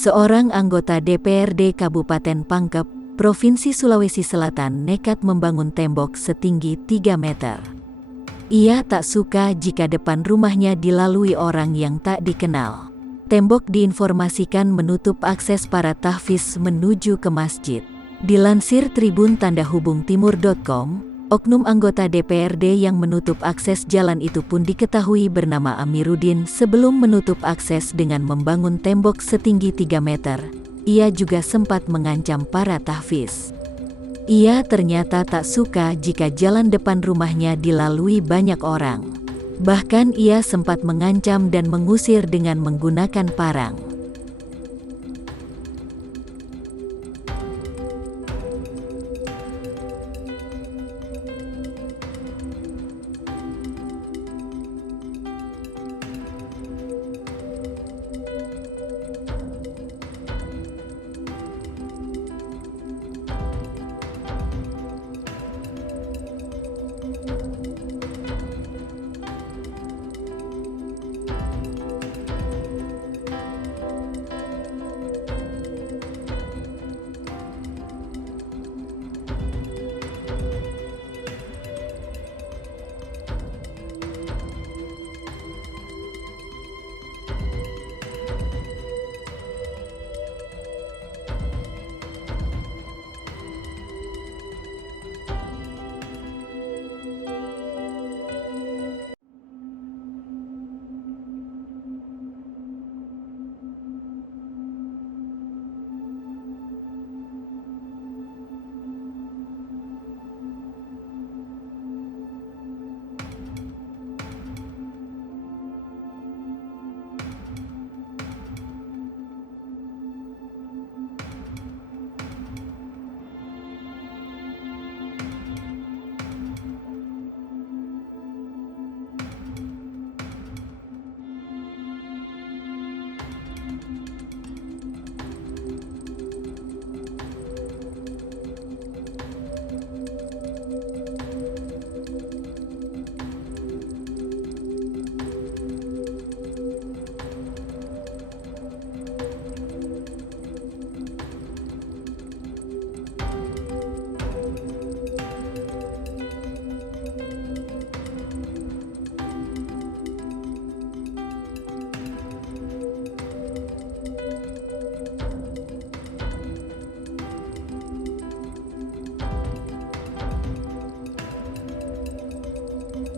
Seorang anggota DPRD Kabupaten Pangkep, Provinsi Sulawesi Selatan nekat membangun tembok setinggi 3 meter. Ia tak suka jika depan rumahnya dilalui orang yang tak dikenal. Tembok diinformasikan menutup akses para tahfiz menuju ke masjid. Dilansir Tribun Tanda Hubung Timur.com, oknum anggota DPRD yang menutup akses jalan itu pun diketahui bernama Amiruddin. Sebelum menutup akses dengan membangun tembok setinggi 3 meter, ia juga sempat mengancam para tahfiz. Ia ternyata tak suka jika jalan depan rumahnya dilalui banyak orang. Bahkan ia sempat mengancam dan mengusir dengan menggunakan parang.